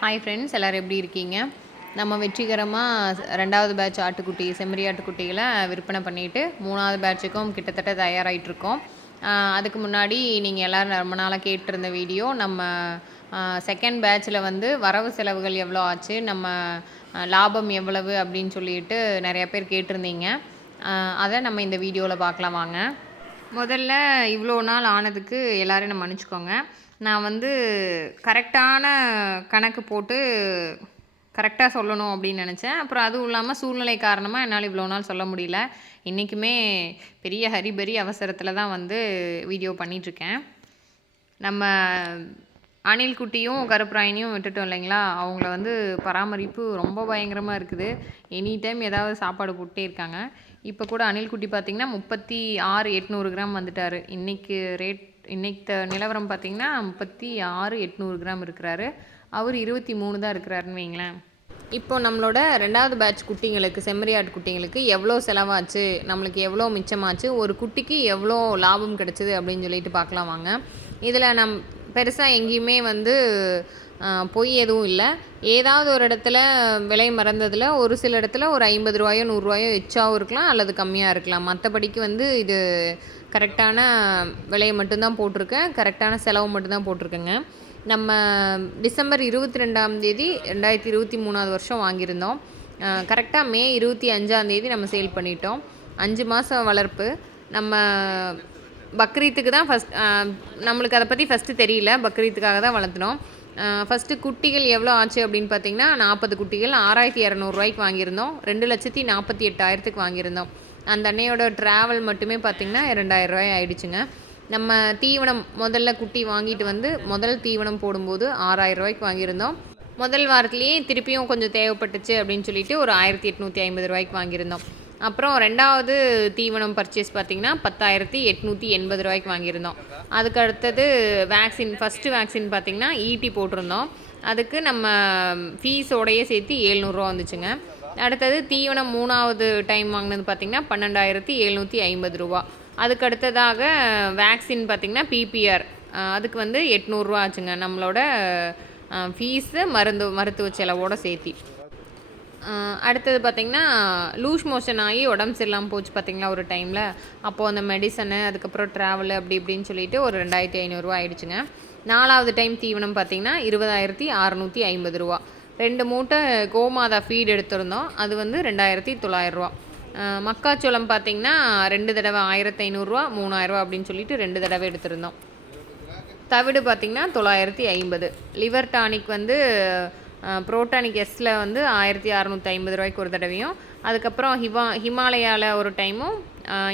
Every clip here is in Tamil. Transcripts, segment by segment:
ஹாய் ஃப்ரெண்ட்ஸ், எல்லோரும் எப்படி இருக்கீங்க? நம்ம வெற்றிகரமாக 2வது பேட்ச் ஆட்டுக்குட்டி செம்மறி ஆட்டுக்குட்டிகளை விற்பனை பண்ணிவிட்டு 3வது பேட்சுக்கும் கிட்டத்தட்ட தயாராகிட்ருக்கோம். அதுக்கு முன்னாடி நீங்கள் எல்லோரும் ரொம்ப நாளாக கேட்டிருந்த வீடியோ, நம்ம செகண்ட் பேட்சில் வந்து வரவு செலவுகள் எவ்வளோ ஆச்சு, நம்ம லாபம் எவ்வளவு அப்படின்னு சொல்லிட்டு நிறையா பேர் கேட்டிருந்தீங்க. அதை நம்ம இந்த வீடியோவில் பார்க்கலாம் வாங்க. முதல்ல இவ்வளோ நாள் ஆனதுக்கு எல்லோரும் நம்ம மன்னிச்சுக்கோங்க. நான் வந்து கரெக்டான கணக்கு போட்டு கரெக்டாக சொல்லணும் அப்படின்னு நினச்சேன். அப்புறம் அதுவும் இல்லாமல் சூழ்நிலை காரணமாக என்னால் இவ்வளோ நாள் சொல்ல முடியல. இன்றைக்குமே பெரிய ஹரிபரி அவசரத்தில் தான் வந்து வீடியோ பண்ணிகிட்ருக்கேன். நம்ம அணில் குட்டியும் கருப்பராயனையும் விட்டுட்டோம் இல்லைங்களா, அவங்கள வந்து பராமரிப்பு ரொம்ப பயங்கரமாக இருக்குது. எனி டைம் ஏதாவது சாப்பாடு போட்டே இருக்காங்க. இப்போ கூட அணில் குட்டி பார்த்திங்கன்னா 36,800 கிராம் வந்துட்டார். இன்றைக்கி நிலவரம் பார்த்திங்கன்னா 36,800 கிராம் இருக்கிறாரு. அவர் 23 தான் இருக்கிறாருன்னு வைங்களேன். இப்போ நம்மளோட 2வது பேட்ச் குட்டிங்களுக்கு, செம்மறி ஆட்டு குட்டிங்களுக்கு எவ்வளோ செலவாச்சு, நம்மளுக்கு எவ்வளோ மிச்சமாச்சு, ஒரு குட்டிக்கு எவ்வளோ லாபம் கிடச்சிது அப்படின்னு சொல்லிட்டு பார்க்கலாம் வாங்க. இதில் பெருசாக எங்கேயுமே வந்து பொய் எதுவும் இல்லை. ஏதாவது ஒரு இடத்துல விலை மறந்ததில் ஒரு சில இடத்துல ஒரு 50 ரூபாயோ 100 ரூபாயோ எச்சாவும் இருக்கலாம், அல்லது கம்மியாக இருக்கலாம். மற்றபடிக்கு வந்து இது கரெக்டான விலையை மட்டும்தான் போட்டிருக்கேன், கரெக்டான செலவு மட்டும்தான் போட்டிருக்கேங்க. நம்ம டிசம்பர் 22ஆம் தேதி 2023 வருஷம் வாங்கியிருந்தோம். கரெக்டாக மே 25ஆம் தேதி நம்ம சேல் பண்ணிட்டோம். 5 மாதம் வளர்ப்பு. நம்ம பக்ரீத்துக்கு தான் நம்மளுக்கு அதை பற்றி ஃபஸ்ட்டு தெரியல, பக்ரீத்துக்காக தான் வளர்த்துனோம். ஃபஸ்ட்டு குட்டிகள் எவ்வளோ ஆச்சு அப்படின்னு பார்த்திங்கன்னா 40 குட்டிகள் 6,200 ரூபாய்க்கு வாங்கியிருந்தோம். 2,48,000க்கு வாங்கியிருந்தோம். அந்த அன்னையோட ட்ராவல் மட்டுமே பார்த்திங்கன்னா 2,000 ரூபாய் ஆகிடுச்சுங்க. நம்ம தீவனம் முதல்ல குட்டி வாங்கிட்டு வந்து முதல் தீவனம் போடும்போது 6,000 ரூபாய்க்கு வாங்கியிருந்தோம். முதல் வாரத்துலேயே திருப்பியும் கொஞ்சம் தேவைப்பட்டுச்சு அப்படின்னு சொல்லிட்டு ஒரு 1,850 ரூபாய்க்கு வாங்கியிருந்தோம். அப்புறம் 2வது தீவனம் பர்ச்சேஸ் பார்த்திங்கன்னா 10,880 ரூபாய்க்கு வாங்கியிருந்தோம். அதுக்கு அடுத்தது ஃபஸ்ட்டு வேக்சின் பார்த்திங்கன்னா ஈட்டி போட்டிருந்தோம். அதுக்கு நம்ம ஃபீஸோடையே சேர்த்து 700 ரூபா வந்துச்சுங்க. அடுத்தது தீவனம் 3வது டைம் வாங்கினது பார்த்திங்கன்னா 12,750 ரூபா. அதுக்கு அடுத்ததாக வேக்சின் பார்த்திங்கன்னா பிபிஆர், அதுக்கு வந்து 800 ரூபா ஆச்சுங்க. நம்மளோட ஃபீஸு மருத்துவ செலவோடு சேர்த்தி. அடுத்தது பார்த்திங்கன்னா லூஸ் மோஷன் ஆகி உடம்பு சரியில்லாமல் போச்சு பார்த்திங்களா ஒரு டைமில். அப்போது அந்த மெடிசனு, அதுக்கப்புறம் ட்ராவலு அப்படி இப்படின்னு சொல்லிட்டு ஒரு 2,500 ரூபா ஆகிடுச்சுங்க. 4வது டைம் தீவனம் பார்த்திங்கன்னா 20,650 ரூபா. 2 மூட்டை கோமாதா ஃபீட் எடுத்திருந்தோம், அது வந்து 2,900 ரூபா. மக்காச்சோளம் பார்த்திங்கன்னா 2 தடவை 1,500 ரூபா 3,000 ரூபா அப்படின்னு சொல்லிட்டு 2 தடவை எடுத்திருந்தோம். தவிடு பார்த்திங்கன்னா 950. லிவர் டானிக் வந்து புரோட்டானிக் எஸ்ஸில் வந்து 1,650 ரூபாய்க்கு ஒரு தடவையும், அதுக்கப்புறம் ஹிமாலயாவில் ஒரு டைமும்,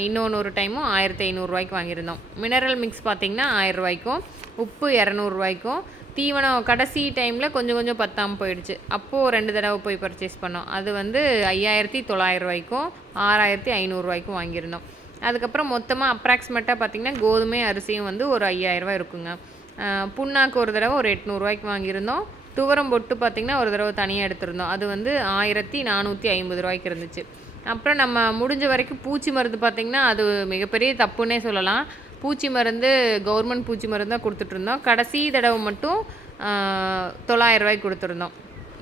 இன்னொன்று ஒரு டைமும் 1,500 ரூபாய்க்கு வாங்கியிருந்தோம். மினரல் மிக்ஸ் பார்த்திங்கன்னா 1000 ரூபாய்க்கும், உப்பு 200 ரூபாய்க்கும். தீவனம் கடைசி டைமில் கொஞ்சம் பத்தாமல் போயிடுச்சு. அப்போது 2 தடவை போய் பர்ச்சேஸ் பண்ணோம். அது வந்து 5,900 ரூபாய்க்கும் 6,500 ரூபாய்க்கும் வாங்கியிருந்தோம். அதுக்கப்புறம் மொத்தமாக அப்ராக்சிமேட்டாக பார்த்திங்கன்னா கோதுமை அரிசியும் வந்து ஒரு 5,000 ரூபாய் இருக்குங்க. புண்ணாக்கு ஒரு தடவை ஒரு 800 ரூபாய்க்கு வாங்கியிருந்தோம். துவரம் பொட்டு பார்த்திங்கன்னா ஒரு தடவை தனியாக எடுத்திருந்தோம், அது வந்து 1,450 ரூபாய்க்கு இருந்துச்சு. அப்புறம் நம்ம முடிஞ்ச வரைக்கும் பூச்சி மருந்து பார்த்திங்கன்னா அது மிகப்பெரிய தப்புன்னே சொல்லலாம். பூச்சி மருந்து கவர்மெண்ட் பூச்சி மருந்து தான் கொடுத்துட்ருந்தோம். கடைசி தடவை மட்டும் 900 ரூபாய்க்கு கொடுத்துருந்தோம்.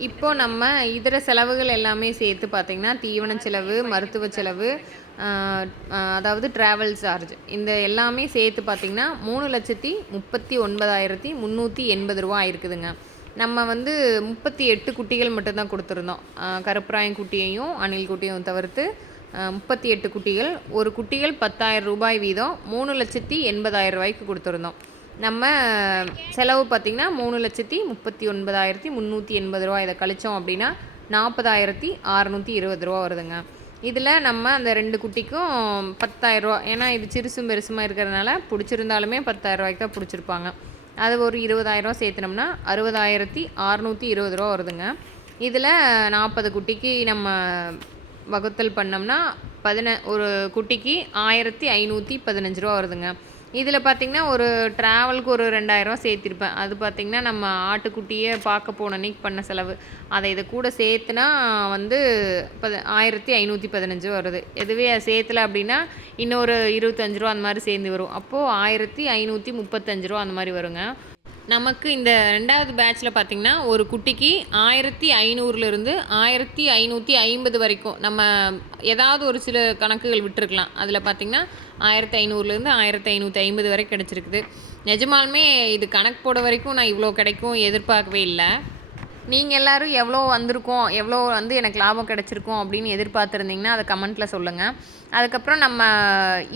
இப்போது நம்ம இதர செலவுகள் எல்லாமே சேர்த்து பார்த்திங்கன்னா தீவன செலவு, மருத்துவ செலவு, அதாவது ட்ராவல் சார்ஜ், இந்த எல்லாமே சேர்த்து பார்த்திங்கன்னா 3,39,380 ரூபா ஆயிருக்குதுங்க. நம்ம வந்து 38 குட்டிகள் மட்டும்தான் கொடுத்துருந்தோம். கருப்பராயன் குட்டியையும் அணில் குட்டியும் தவிர்த்து 38 குட்டிகள். ஒரு குட்டிகள் 10,000 ரூபாய் வீதம் 3,80,000 ரூபாய்க்கு கொடுத்துருந்தோம். நம்ம செலவு பார்த்திங்கன்னா 3,39,380 ரூபா. இதை கழித்தோம் அப்படின்னா 40,620 ரூபா வருதுங்க. இதில் நம்ம அந்த 2 குட்டிக்கும் 10,000 ரூபா, ஏன்னா இது சிறுசும் பெருசுமாக இருக்கிறதுனால பிடிச்சிருந்தாலுமே 10,000 ரூபாய்க்கு தான் பிடிச்சிருப்பாங்க. அது ஒரு 20,000 ரூபா சேர்த்துனோம்னா 60,620 ரூபா வருதுங்க. இதில் 40 குட்டிக்கு நம்ம வகுத்தல் பண்ணோம்னா ஒரு குட்டிக்கு 1,515 ரூபா வருதுங்க. இதில் பார்த்திங்கன்னா ஒரு ட்ராவலுக்கு ஒரு 2,000 ரூபா சேர்த்திருப்பேன். அது பார்த்திங்கன்னா நம்ம ஆட்டுக்குட்டியை பார்க்க போன அன்றைக்கி பண்ண செலவு. அதை இதை கூட சேர்த்துனா வந்து 1,515 வருது. எதுவே சேர்த்துல அப்படின்னா இன்னொரு 25 ரூபா அந்த மாதிரி சேர்ந்து வரும். அப்போது 1,535 ரூபா அந்த மாதிரி வருங்க. நமக்கு இந்த 2வது பேட்ச்சில் பார்த்திங்கன்னா, ஒரு குட்டிக்கு 1500லேருந்து 1550 வரைக்கும் நம்ம ஏதாவது ஒரு சில கணக்குகள் விட்டுருக்கலாம். அதில் பார்த்திங்கன்னா, 1500லேருந்து 1550 வரை கிடச்சிருக்குது. நிஜமாலுமே இது கணக்கு போட வரைக்கும் நான் இவ்வளோ கிடைக்கும் எதிர்பார்க்கவே இல்ல. நீங்க எல்லாரும் எவ்வளோ வந்திருக்கோம், எவ்வளோ வந்து எனக்கு லாபம் கிடைச்சிருக்கும் அப்படின்னு எதிர்பார்த்துருந்தீங்கன்னா, அத கமெண்ட்ல சொல்லுங்க. அதுக்கப்புறம் நம்ம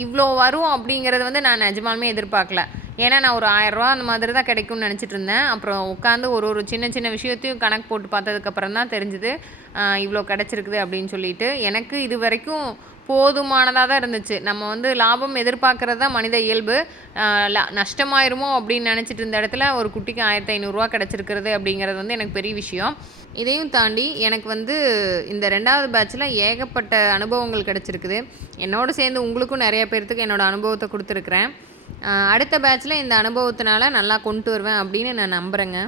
இவ்வளோ வரும் அப்படிங்கிறது வந்து நான் நிஜமாலுமே எதிர்பார்க்கல. ஏன்னா நான் ஒரு ரூ. 1000 அந்த மாதிரி தான் கிடைக்கும்னு நினச்சிட்டு இருந்தேன். அப்புறம் உட்காந்து ஒரு ஒரு சின்ன சின்ன விஷயத்தையும் கணக்கு போட்டு பார்த்ததுக்கப்புறம் தான் தெரிஞ்சுது, இவ்வளோ கிடைச்சிருக்குது அப்படின்னு சொல்லிட்டு. எனக்கு இதுவரைக்கும் போதுமானதா தான் இருந்துச்சு. நம்ம வந்து லாபம் எதிர்பார்க்கறது தான் மனித இயல்பு. நஷ்டமாயிருமோ அப்படின்னு நினச்சிட்டு இருந்த இடத்துல ஒரு குட்டிக்கு ரூ. 1500 கிடைச்சிருக்கிறது அப்படிங்கிறது வந்து எனக்கு பெரிய விஷயம். இதையும் தாண்டி எனக்கு வந்து இந்த 2வது பேட்ச்சில் ஏகப்பட்ட அனுபவங்கள் கிடைச்சிருக்குது. என்னோட சேர்ந்து உங்களுக்கும் நிறைய பேர்த்துக்கு என்னோட அனுபவத்த குடுத்துருக்கிறேன். அடுத்த பேட்ச்சில் இந்த அனுபவத்தினால நல்லா கொண்டு வருவேன் அப்படின்னு நான் நம்புறேங்க.